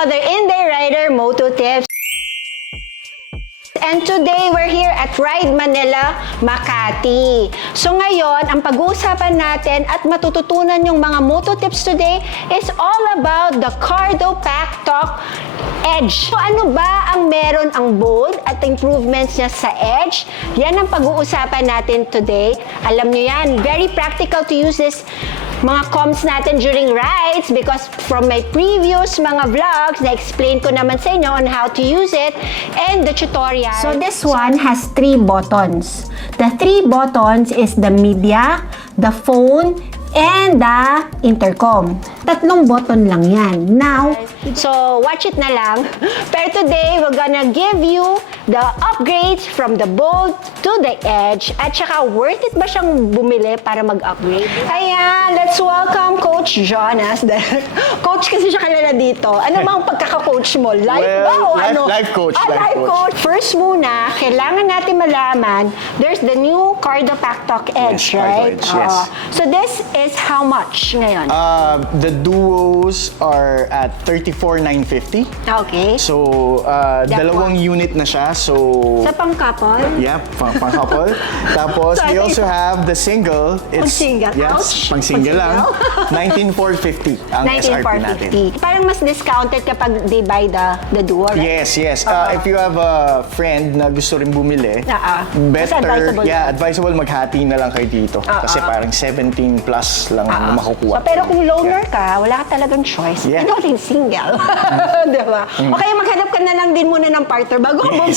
another Inday Rider Moto Tips. And today, we're here at Ride Manila, Makati. So ngayon, ang pag-uusapan natin at matututunan yung mga moto tips today is all about the Cardo Packtalk Edge. So ano ba ang meron ang Bold at improvements niya sa Edge? Yan ang pag-uusapan natin today. Alam niyo yan, very practical to use this mga comms natin during rides because from my previous mga vlogs, na-explain ko naman sa inyo on how to use it and the tutorial. So this one has 3 buttons. The 3 buttons is the media, the phone, and the intercom. 3 button lang yan. Now, so watch it na lang. Pero today, we're gonna give you the upgrades from the Bold to the Edge at saka worth it ba siyang bumili para mag-upgrade? Ayan, let's welcome Coach Jonas. Coach kasi siya kilala dito. Ano bang pagkaka-coach mo? Life ba o ano? Life coach. Life coach. First muna, kailangan natin malaman, there's the new Cardo Pactalk Edge, Yes, right? Cardo Edge, yes. So this is how much ngayon? The duos are at 34,950. Okay. So, dalawang unit na siya. So, Sa pang-couple? yeah, pang-couple. Tapos, we Sorry. also have the single. Pang-single? Yes, Ouch. pang-single lang. 19,450 ang SRP natin. 19,450. Parang mas discounted kapag they buy the duo, right? Yes, yes. If you have a friend na gusto rin bumili, Mas advisable advisable maghati na lang kayo dito. Kasi parang 17 plus lang ang makukuha. So, pero kung loner ka, wala ka talagang choice. Yeah. Ito rin single. Diba? O kaya maghanap ka na lang din muna ng partner bago mo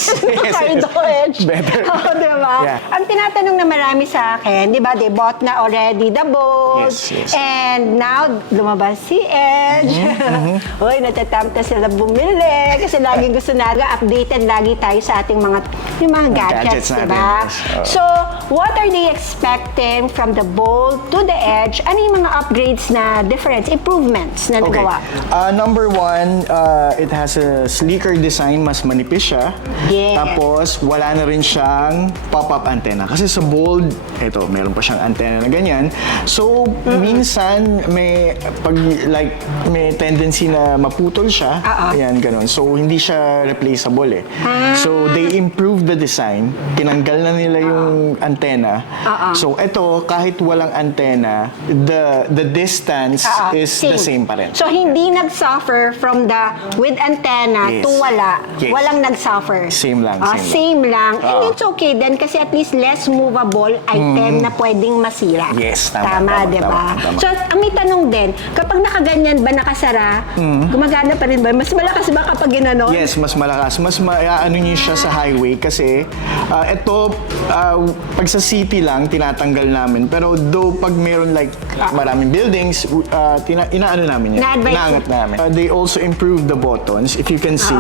Cardo Edge. Better. Diba? Yeah. Ang tinatanong na marami sa akin, diba, they bought na already the Bold. Yes. And now, lumabas si Edge. Uy, natatampt na sila bumili. Kasi lagi gusto na updated lagi tayo sa ating yung mga gadgets, natin, diba? yes. So, what are they expecting from the Bold to the Edge? Ano yung mga upgrades na difference, improvements na nagawa? Number 1, it has a sleeker design, mas manipis siya. Yeah. Tapos, wala na rin siyang pop-up antenna. Kasi sa Bold, ito, meron pa siyang antenna na ganyan. So, minsan, may tendency na maputol siya. Ayan, ganun. So, hindi siya replaceable eh. So, they improved the design. Tinanggal na nila yung antenna. So, ito, kahit walang antenna, the distance is the same pa rin. So, hindi nag-suffer from the with antenna Yes. to wala. Yes. Walang nag-suffer. Same lang, Same lang. And it's okay then kasi at least less movable item na pwedeng masira. Yes, tama, diba? tama. So, ang may tanong din, kapag nakaganyan ba, nakasara, gumagana pa rin ba? Mas malakas ba kapag ginanon? Yes, mas malakas. Mas ano niyo siya sa highway kasi ito, pag sa city lang, tinatanggal namin. Pero though pag meron maraming buildings, inaano namin yan. Inaangat namin. They also improved the buttons. If you can see,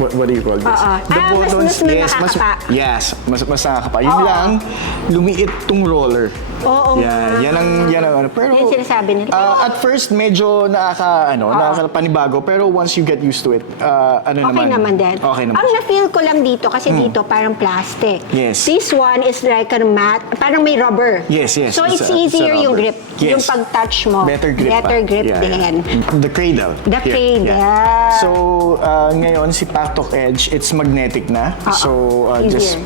what do you call this? The buttons, mas nakakapa. Yun lang, lumiit tong roller. Oo. Yan ang ano. Pero, Yan sinasabi nila. At first, medyo nakakapanibago. Pero once you get used to it, Okay naman din. Okay naman. Ang na-feel ko lang dito, kasi dito parang plastic. Yes. This one is like a mat, parang may rubber. Yes. So it's a easier yung rubber. grip. Yes. Yung pag-touch mo. Better grip Yeah. din. The cradle. The Here. cradle. So, ngayon, si Packtalk Edge, it's magnetic na. So, just...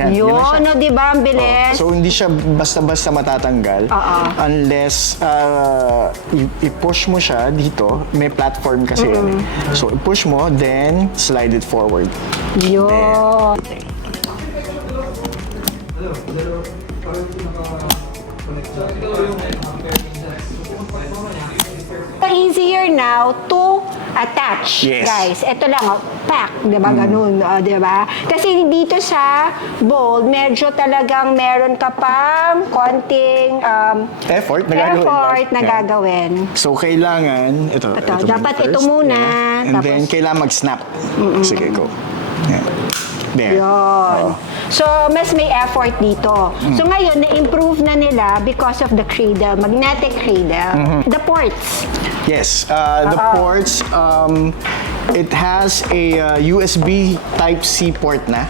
Yun, di ba? Ang bilis. So, hindi siya basta-basta matatanggal. Unless, i-push mo siya dito. May platform kasi yan. So, i-push mo, then slide it forward. Yun. Easier now to attach, Yes. guys. Ito lang, pack, di ba? Ganun, di ba? Kasi dito sa Bold, medyo talagang meron ka pang konting Effort na gagawin. So, kailangan, ito Dapat ito first. muna. And then, kailangan mag-snap. Sige, go. Yan. There. Yun. So, mas may effort dito. So, ngayon, na-improve na nila because of the cradle, magnetic cradle. The ports. Yes, the ports, it has a USB Type-C port na.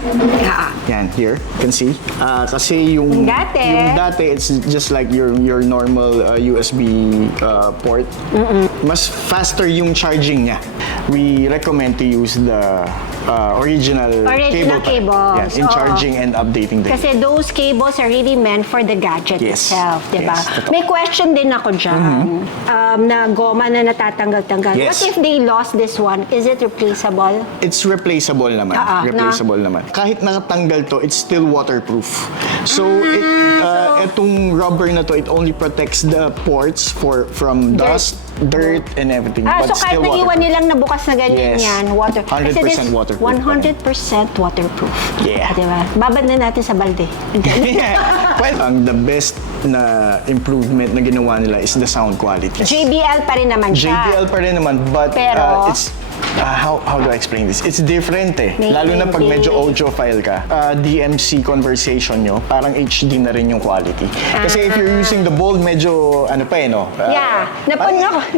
Yan, here, you can see. Kasi yung dati, it's just like your normal USB port. mas faster yung charging niya. We recommend to use the original cables. Yes, in Oo. charging and updating the Kasi those cables are really meant for the gadget Yes. itself, di ba? Yes, totoo. May question din ako dyan. Na goma na natatanggal-tanggal. Yes. What if they lost this one? Is it replaceable? It's replaceable naman. Replaceable naman. Kahit nakatanggal to, it's still waterproof. So, itong rubber na to, it only protects the ports from dust, dirt, and everything. So but kahit still naiwan waterproof. nilang nabukas na ganyan Yes. yan, water. 100% waterproof. 100% waterproof. Yeah. Diba? Babad na natin sa balde. Well, the best na improvement na ginawa nila is the sound quality. JBL pa rin naman siya. JBL pa rin naman, but Pero, it's how do I explain this? It's different eh. Lalo na pag medyo audiophile ka. DMC conversation nyo, parang HD na rin yung quality. Kasi if you're using the Bold, medyo ano pa eh, no?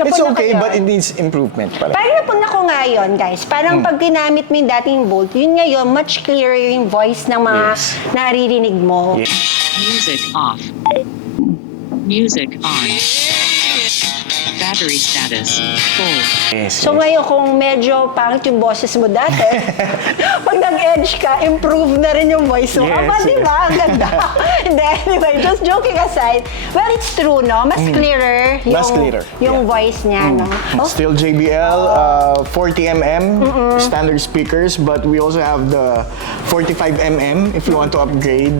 It's okay, but it needs improvement pa rin. Parang napuna ko nga yun, guys. Parang pag ginamit mo yung dating Bold, yun ngayon, much clearer yung voice ng mga naririnig mo. Yes. Music off. Music on. Battery status full. Yes, So ngayon, kung medyo pangit yung boses mo dati, pag nag-edge ka, improve na rin yung voice mo. Yes, Aba, di ba? Ang ganda. Hindi, anyway, just joking aside. Well, it's true, no? Mas clearer yung, Mas clearer, yung yeah. voice niya, no? Oh, Still JBL, 40mm standard speakers, but we also have the 45mm if you want to upgrade.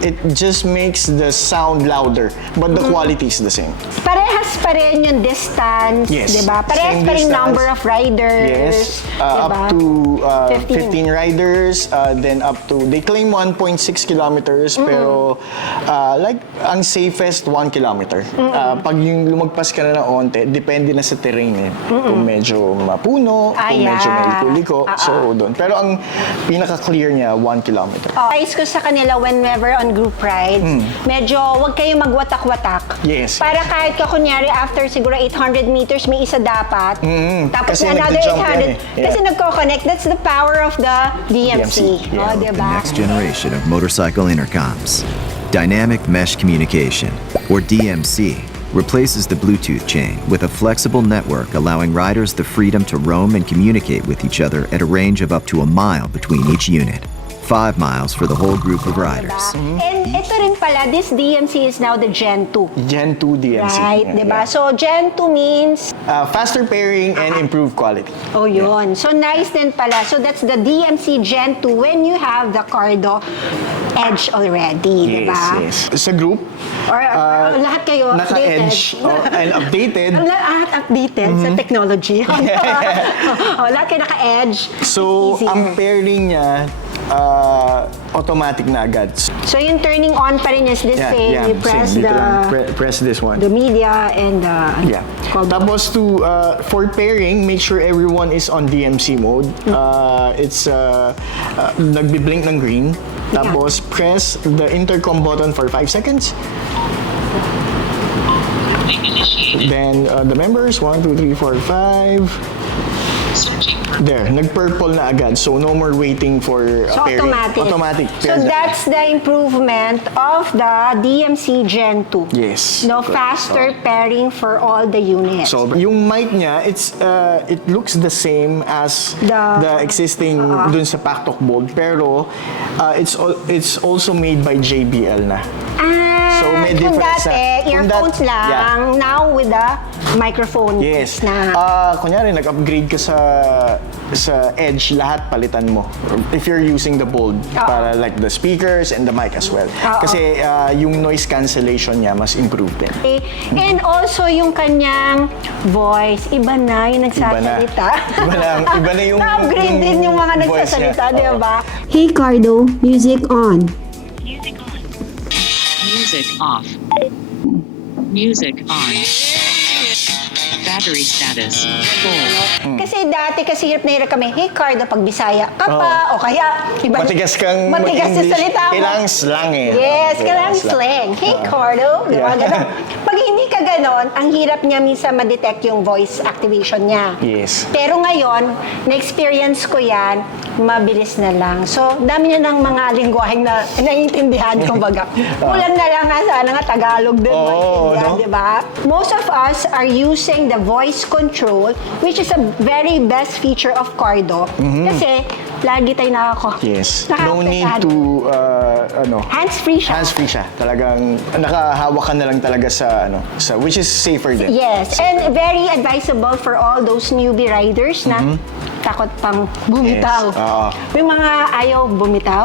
It just makes the sound louder, but the quality is the same. parehas pa rin yung distance, Yes. di ba? Parehas Same pa rin distance. number of riders. Yes, di ba? up to 15. 15 riders, then up to, they claim 1.6 kilometers, pero like, ang safest 1 kilometer. Pag yung lumagpas ka na ng onte, depende na sa terrain eh. Kung medyo mapuno, kung medyo may liko-liko, so doon. Pero ang pinaka-clear niya, 1 kilometer. Advice ko sa kanila whenever on group rides, medyo wag kayong magwatak-watak. Yes. Para kahit ka kunyari after siguro 800 meters, may isa dapat. Tapos Kasi another nagja-jump 800. yan eh. Yeah. Kasi nagko-connect. That's the power of the DMC. DMC, yeah. Oh, diba? The next generation of motorcycle intercoms. Dynamic Mesh Communication, or DMC, replaces the Bluetooth chain with a flexible network allowing riders the freedom to roam and communicate with each other at a range of up to a mile between each unit. 5 miles for the whole group of riders. And ito rin pala, this DMC is now the Gen 2. Gen 2 DMC. Right, Yeah, diba? yeah. So, Gen 2 means, Faster pairing and improved quality. oh yun. So, nice din pala. So, that's the DMC Gen 2 when you have the Cardo Edge already, diba? Yes, yes. Sa group, Or lahat kayo naka-edge and updated. Lahat updated sa technology. Lahat kayo naka-edge. So, Easier. ang pairing niya, automatic na agad. So, yung turning on pa rin is the same. You press same. Dito the lang. Press this one. the media and the Yeah. Tapos for pairing, make sure everyone is on DMC mode. It's nagbi-blink ng green. Tapos press the intercom button for 5 seconds. Link initiated. Then the members 1, 2, 3, 4, 5. Searching for There, nag-purple na agad. So no more waiting for So, pairing. automatic. So, Pairs na. that's the improvement of the DMC Gen 2. Yes. No, faster pairing for all the units. So, yung mic niya, it looks the same as the existing dun sa Packtalk Bold, pero it's also made by JBL na. So, may kung difference dati, earphones lang, Yeah. now with the microphone Yes. na. Kunyari, nag-upgrade ka sa Edge, lahat palitan mo. If you're using the Bold, para like the speakers and the mic as well. Kasi yung noise cancellation niya, mas improved din. And also yung kanyang voice, iba na yung nagsasalita. Iba na yung Na-upgrade din yung mga voice niya. nagsasalita, di ba? Hey Cardo, music on. music on. Music off. Music on. Battery status full. Kasi dati hirap na hirap kami, hey Cardo, pag Bisaya ka pa, o kaya iba, Matigas kang matigas sa mag-English. salita mo. Kailangan slang eh. Yes, kailangan slang. Hey Cardo, di ba? Yeah. Ganun. Pag hindi ka ganon, ang hirap niya minsan ma-detect yung voice activation niya. Yes. Pero ngayon, na-experience ko yan, mabilis na lang. So, dami niya ng mga lingwaheng na naiintindihan, kumbaga. Kulang na lang nga sana nga Tagalog din maintindihan, no? di ba? Most of us are using the voice control, which is a very best feature of Cardo. Kasi, lagi tayo Yes. No need to, hands-free siya. hands-free siya. Talagang nakahawak ka na lang talaga sa, which is safer din. Yes, and very advisable for all those newbie riders na takot pang bumitaw. Yes, oo. May mga ayaw bumitaw.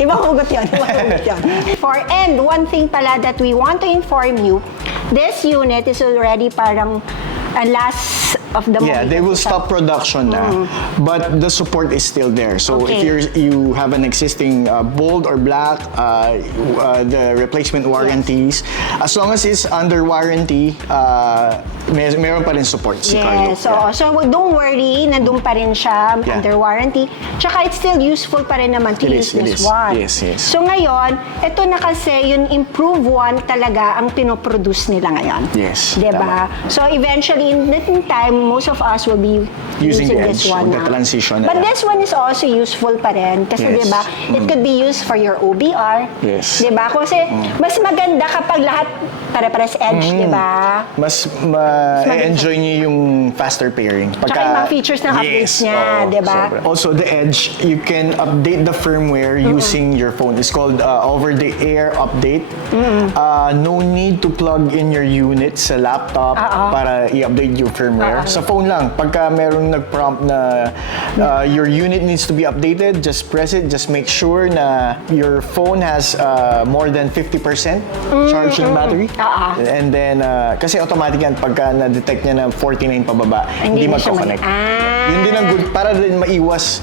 Ibang hugot yun. And one thing pala that we want to inform you, this unit is already parang last of the Yeah, they will stop production na, but the support is still there. So Okay. if you have an existing Bold or Black, the replacement warranties, as long as it's under warranty, meron pa rin support si Cardo. Yes, so don't worry, nandun pa rin siya Yeah. under warranty. Tsaka it's still useful pa rin naman to It use is, it this is. one. Yes, yes. So ngayon, ito na kasi yung improved one talaga ang pinoproduce nila ngayon. Yes, Diba? So eventually, in time, most of us will be Using the this Edge, one the na. transition na But lang. this one is also useful pa rin. Kasi Yes. diba, it could be used for your OBR. Yes. Diba? Kasi mas maganda kapag lahat pare-pares Edge, diba? Mas ma-enjoy niyo yung faster pairing. Tsaka yung mga features ng updates niya, oo, diba? sobra. Also, the Edge, you can update the firmware using your phone. It's called over-the-air update. No need to plug in your unit sa laptop para i-update yung firmware. Sa phone lang, pagka merong nag-prompt na your unit needs to be updated, just press it. Just make sure na your phone has more than 50% charge ng battery. And then, kasi automatic yan, pagka na-detect niya na 49 pababa, hindi na siya magkoconnect. Yun din ang good, para din maiwas,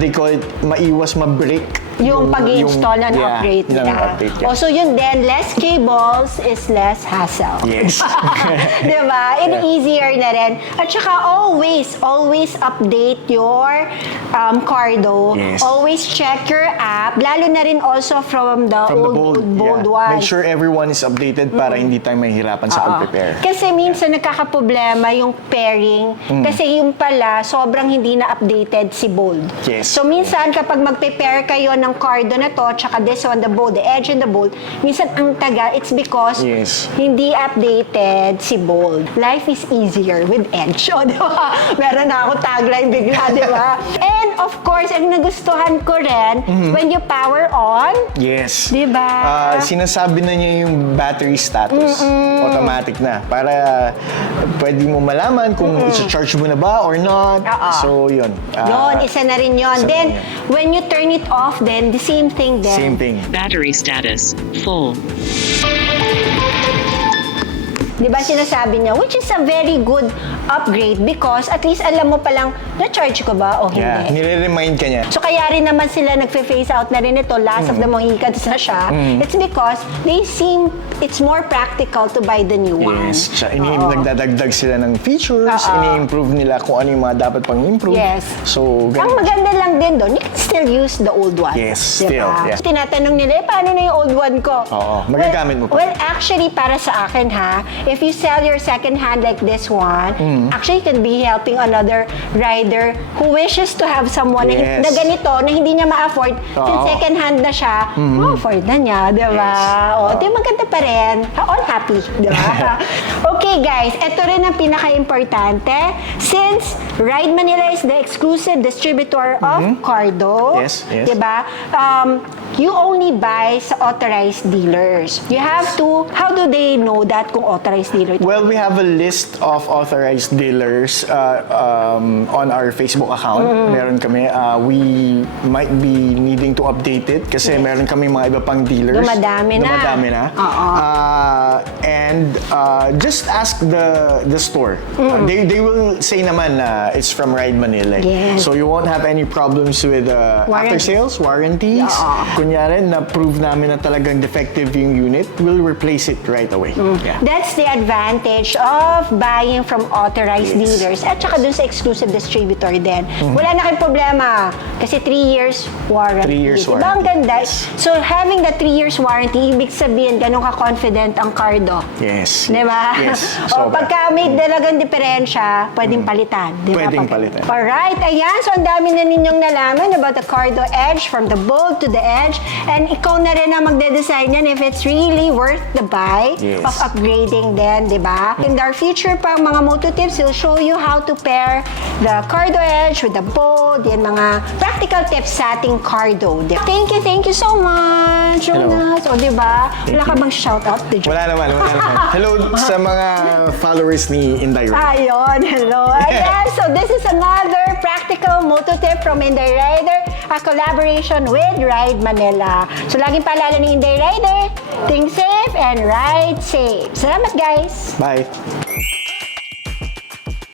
they call it, maiwas ma-break. Yung pag-install ng yeah, upgrade ng nila. update, yeah. Also yun din, less cables is less hassle. Yes. Diba? And easier na rin. At saka always update your Cardo. Yes. Always check your app. Lalo na rin also from the old yeah. one. Make sure everyone is updated para hindi tayo mahihirapan sa pag-prepare. Kasi minsan nagkakaproblema yung pairing. Kasi yung pala, sobrang hindi na updated si Bold. Yes. So minsan kapag magpe-pair kayo ng Cardo na to, tsaka this one, the Bold, the Edge and the Bold, minsan ang taga, it's because Yes. hindi updated si Bold. Life is easier with Edge. O, di ba? Meron na ako tagline bigla, di ba? And of course, ang nagustuhan ko rin, when you power on, Yes. di ba? Sinasabi na niya yung battery status. Automatic na. Para pwede mo malaman kung i-charge mo na ba or not. So, yun. Yun, isa na rin yun. Then, when you turn it off, then the same thing din. Same thing. Battery status full. Di ba sinasabi niya, which is a very good upgrade because at least alam mo palang, na-charge ko ba o hindi? Yeah, nire-remind ka niya. So kaya rin naman sila nagfe-phase out na rin ito, last of the Mohicans na siya. It's because they seem it's more practical to buy the new one. Yes. Nagdadagdag sila ng features, ini-improve nila kung ano yung mga dapat pang improve. Yes. So, Ang ganun. maganda lang din doon, you can still use the old one. Yes, Diba? still, yes. Tinatanong nila, paano na yung old one ko? Oo, magagamit mo pa. Well, actually, para sa akin ha, if you sell your second hand like this one, actually you can be helping another rider who wishes to have someone Yes. na ganito, na hindi niya ma-afford, since second hand na siya, ma-afford na niya, di ba? Yes. O, di maganda pa rin. All happy, di ba? Okay guys, ito rin ang pinaka-importante. Since Ride Manila is the exclusive distributor of Cardo, Yes, yes. di ba? You only buy sa authorized dealers. You have to, how do they know that kung authorized dealer? Well, we have a list of authorized dealers on our Facebook account. Meron kami. We might be needing to update it kasi meron kami mga iba pang dealers. Dumadami na. Dumadami na. Oo. And just ask the store. They will say naman na it's from Ride Manila. Yes. So you won't have any problems with after sales, warranties. Kunyari, na-prove namin na talagang defective yung unit, we'll replace it right away. Yeah. That's the advantage of buying from authorized dealers at saka dun sa exclusive distributor din. Wala na kayong problema kasi 3 years warranty. 3 years Diba? warranty. Ang ganda. So having the 3 years warranty, ibig sabihin ganun ka-confident ang Cardo. Yes. Diba? Yes. O Sobra. pagka may dalagang diferensya, pwedeng palitan. Diba? Pwedeng palitan. Alright, ayan. So ang dami na ninyong nalaman about the Cardo Edge, from the Bold to the Edge. And ikaw na rin ang magde-decide yan if it's really worth the buy Yes. of upgrading then, di ba? In our future pa, mga moto tips, we'll show you how to pair the Cardo Edge with the Bold, yan mga practical tips sa ating Cardo. Thank you so much, Jonas. O, di ba? Wala ka bang shoutout? Wala naman. Hello sa mga followers ni Inday Ray. Ayun, hello. Ayan, so this is another practical moto tip from Inday Rider, a collaboration with Ride Manila. So laging paalala ni Inday Rider, think safe and ride safe. Salamat guys! Bye.